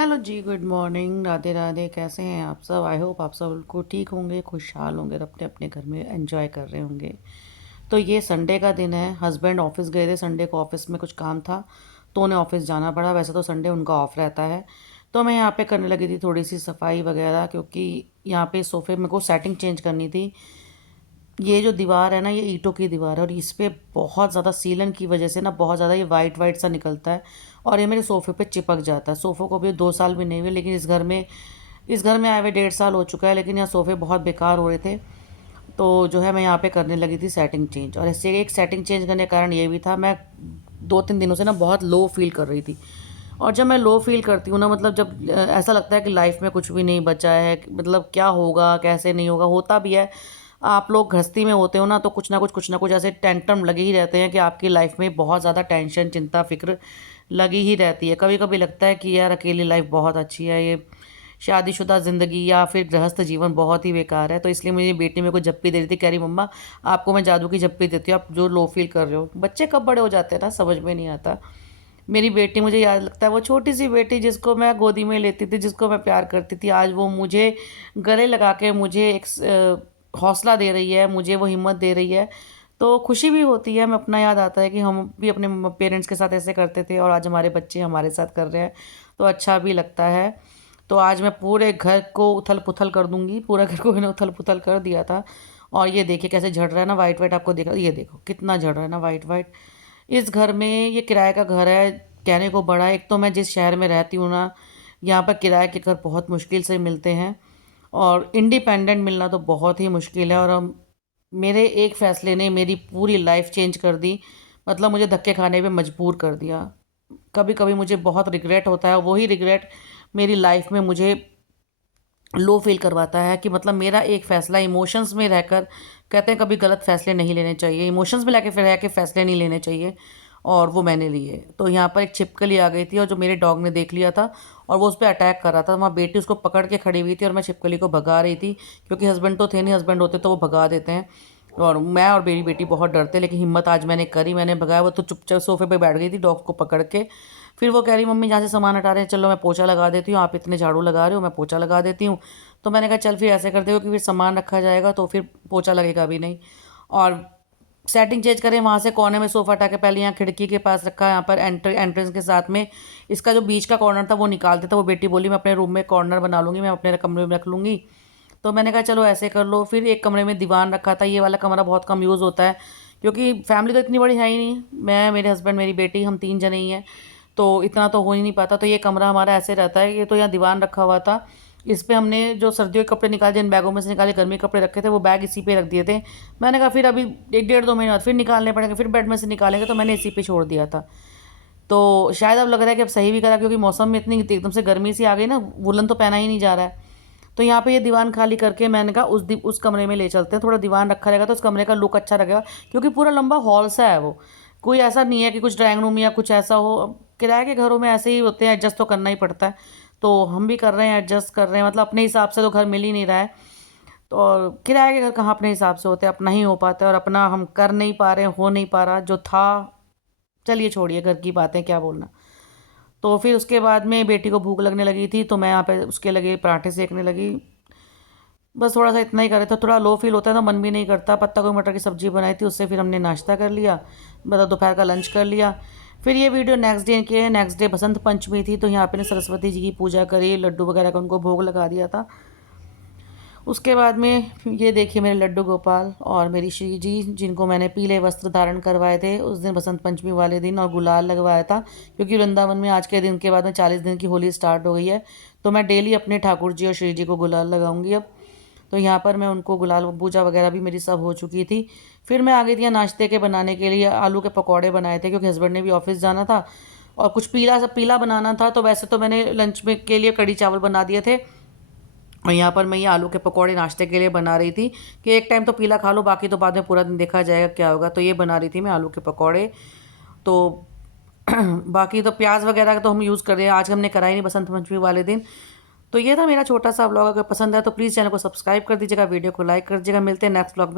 Hello जी, good morning, Radhe Radhe. कैसे हैं आप सब? आई होप आप सब को ठीक होंगे, खुशहाल होंगे और अपने अपने घर में एंजॉय कर रहे होंगे। तो ये संडे का दिन है। हस्बैंड ऑफिस गए थे, संडे को ऑफिस में कुछ काम था तो उन्हें ऑफिस जाना पड़ा। वैसे तो संडे उनका ऑफ रहता है। तो मैं यहाँ पे करने लगी थी थोड़ी सी सफाई वगैरह, क्योंकि यहाँ पे सोफे मेरे को सेटिंग चेंज करनी थी। ये जो दीवार है ना, ये ईंटों की दीवार है और इस पे बहुत ज़्यादा सीलन की वजह से ना बहुत ज़्यादा ये वाइट वाइट सा निकलता है और ये मेरे सोफ़े पे चिपक जाता है। सोफ़े को भी 2 साल भी नहीं हुए, लेकिन इस घर में आए हुए 1.5 साल हो चुका है, लेकिन यहाँ सोफ़े बहुत बेकार हो रहे थे। तो जो है मैं यहाँ पे करने लगी थी सेटिंग चेंज, और इससे एक सेटिंग चेंज करने का कारण ये भी था, मैं 2-3 दिनों से ना बहुत लो फील कर रही थी। और जब मैं लो फील करती हूँ ना, मतलब जब ऐसा लगता है कि लाइफ में कुछ भी नहीं बचा है, मतलब क्या होगा कैसे नहीं होगा, होता भी है। आप लोग गृहस्थी में होते हो ना, तो कुछ ना कुछ ऐसे टेंटम लगे ही रहते हैं कि आपकी लाइफ में बहुत ज़्यादा टेंशन चिंता फिक्र लगी ही रहती है। कभी कभी लगता है कि यार अकेली लाइफ बहुत अच्छी है, ये शादीशुदा ज़िंदगी या फिर गृहस्थ जीवन बहुत ही बेकार है। तो इसलिए मेरी बेटी मेरे को जप्पी दे रही थी, कह रही मम्मा आपको मैं जादू की जप्पी देती हूँ, आप जो लो फील कर रहे हो। बच्चे कब बड़े हो जाते हैं ना, समझ में नहीं आता। मेरी बेटी, मुझे याद लगता है वो छोटी सी बेटी जिसको मैं गोदी में लेती थी, जिसको मैं प्यार करती थी, आज वो मुझे गले लगा के मुझे एक हौसला दे रही है, मुझे वो हिम्मत दे रही है। तो खुशी भी होती है, हमें अपना याद आता है कि हम भी अपने पेरेंट्स के साथ ऐसे करते थे और आज हमारे बच्चे हमारे साथ कर रहे हैं, तो अच्छा भी लगता है। तो आज मैं पूरे घर को उथल पुथल कर दूंगी, पूरा घर को मैंने उथल पुथल कर दिया था। और ये देखिए कैसे झड़ रहा है ना वाइट वाइट, आपको देखा, ये देखो कितना झड़ रहा है ना वाइट वाइट। इस घर में, ये किराए का घर है, कहने को बड़ा है। एक तो मैं जिस शहर में रहती हूँ ना, यहाँ पर किराए के घर बहुत मुश्किल से मिलते हैं और इंडिपेंडेंट मिलना तो बहुत ही मुश्किल है। और हम, मेरे एक फ़ैसले ने मेरी पूरी लाइफ चेंज कर दी, मतलब मुझे धक्के खाने पे मजबूर कर दिया। कभी कभी मुझे बहुत रिग्रेट होता है, वही रिग्रेट मेरी लाइफ में मुझे लो फील करवाता है कि मतलब मेरा एक फ़ैसला इमोशंस में रहकर, कहते हैं कभी गलत फ़ैसले नहीं लेने चाहिए, इमोशंस में लेके फिर रह के फ़ैसले नहीं लेने चाहिए, और वो मैंने लिए। तो यहाँ पर एक छिपकली आ गई थी और जो मेरे डॉग ने देख लिया था और वो उस पर अटैक कर रहा था। वहाँ बेटी उसको पकड़ के खड़ी हुई थी और मैं छिपकली को भगा रही थी, क्योंकि हस्बैंड तो थे नहीं, हस्बैंड होते तो वो भगा देते हैं। और मैं और मेरी बेटी बहुत डरते, लेकिन हिम्मत आज मैंने करी, मैंने भगाया। वो तो चुपचाप सोफे पे बैठ गई थी डॉग को पकड़ के। फिर वो कह रही मम्मी जहाँ से सामान हटा रहे हैं चलो मैं पोछा लगा देती हूँ, आप इतने झाड़ू लगा रहे हो मैं पोछा लगा देती हूँ। तो मैंने कहा चल फिर ऐसे करते हो कि फिर सामान रखा जाएगा तो फिर पोछा लगेगा भी नहीं। और सेटिंग चेंज करें, वहाँ से कोने में सोफ़ा हटा के पहले यहाँ खिड़की के पास रखा, यहाँ पर एंट्रेंस के साथ में इसका जो बीच का कॉर्नर था वो निकाल देता। वो बेटी बोली मैं अपने रूम में कॉर्नर बना लूँगी, मैं अपने कमरे में रख लूँगी। तो मैंने कहा चलो ऐसे कर लो। फिर एक कमरे में दीवान रखा था, ये वाला कमरा बहुत कम यूज़ होता है क्योंकि फैमिली तो इतनी बड़ी है ही नहीं, मैं, मेरे हस्बैंड, मेरी बेटी, हम 3 जने ही हैं, तो इतना तो हो ही नहीं पाता। तो ये कमरा हमारा ऐसे रहता है। ये तो यहाँ दीवान रखा हुआ था, इस पे हमने जो सर्दियों के कपड़े निकाले, जिन बैगों में से निकाले गर्मी के कपड़े रखे थे, वो बैग इसी पे रख दिए थे। मैंने कहा फिर अभी 1-1.5-2 महीने बाद फिर निकालने पड़ेंगे, फिर बेड में से निकालेंगे, तो मैंने इसी पे छोड़ दिया था। तो शायद अब लग रहा है कि अब सही भी करा, क्योंकि मौसम में इतनी एकदम से गर्मी सी आ गई ना, वुलन तो पहना ही नहीं जा रहा है। तो यहाँ पे ये दीवान खाली करके मैंने कहा उस कमरे में ले चलते हैं, थोड़ा दीवान रखा रहेगा तो उस कमरे का लुक अच्छा लगेगा, क्योंकि पूरा लंबा हॉल सा है वो। कोई ऐसा नहीं है कि कुछ ड्राइंग रूम या कुछ ऐसा हो। अब किराए के घरों में ऐसे ही होते हैं, एडजस्ट तो करना ही पड़ता है। तो हम भी कर रहे हैं, एडजस्ट कर रहे हैं, मतलब अपने हिसाब से तो घर मिल ही नहीं रहा है। तो और किराए के घर कहाँ अपने हिसाब से होते हैं, अपना ही हो पाता है, और अपना हम कर नहीं पा रहे हैं, हो नहीं पा रहा जो था। चलिए छोड़िए घर की बातें, क्या बोलना। तो फिर उसके बाद में बेटी को भूख लगने लगी थी, तो मैं यहाँ पे उसके लगे पराठे सेकने लगी। बस थोड़ा सा इतना ही कर रहे थे, थोड़ा लो फील होता है तो मन भी नहीं करता। पत्ता गोभी मटर की सब्जी बनाई थी, उससे फिर हमने नाश्ता कर लिया, मतलब दोपहर का लंच कर लिया। फिर ये वीडियो नेक्स्ट डे की है। नेक्स्ट डे बसंत पंचमी थी, तो यहाँ पे ने सरस्वती जी की पूजा करी, लड्डू वगैरह का उनको भोग लगा दिया था। उसके बाद में ये देखिए मेरे लड्डू गोपाल और मेरी श्री जी, जिनको मैंने पीले वस्त्र धारण करवाए थे उस दिन बसंत पंचमी वाले दिन, और गुलाल लगवाया था, क्योंकि वृंदावन में आज के दिन के बाद में 40 दिन की होली स्टार्ट हो गई है। तो मैं डेली अपने ठाकुर जी और श्री जी को गुलाल लगाऊंगी अब। तो यहाँ पर मैं उनको गुलाल, पूजा वगैरह भी मेरी सब हो चुकी थी। फिर मैं आ गई थी यहाँ नाश्ते के बनाने के लिए। आलू के पकौड़े बनाए थे, क्योंकि हस्बैंड ने भी ऑफिस जाना था और कुछ पीला सब पीला बनाना था। तो वैसे तो मैंने लंच में के लिए कढ़ी चावल बना दिए थे, और यहाँ पर मैं ये आलू के पकौड़े नाश्ते के लिए बना रही थी कि एक टाइम तो पीला खा लो, बाकी तो बाद में पूरा दिन देखा जाएगा क्या होगा। तो ये बना रही थी मैं आलू के पकौड़े। तो बाकी तो प्याज वगैरह का तो हम यूज़ कर रहे हैं, आज हमने कराई नहीं बसंत पंचमी वाले दिन। तो ये था मेरा छोटा सा व्लॉग। अगर पसंद है तो प्लीज़ चैनल को सब्सक्राइब कर दीजिएगा, वीडियो को लाइक कर दीजिएगा। मिलते हैं नेक्स्ट व्लॉग में।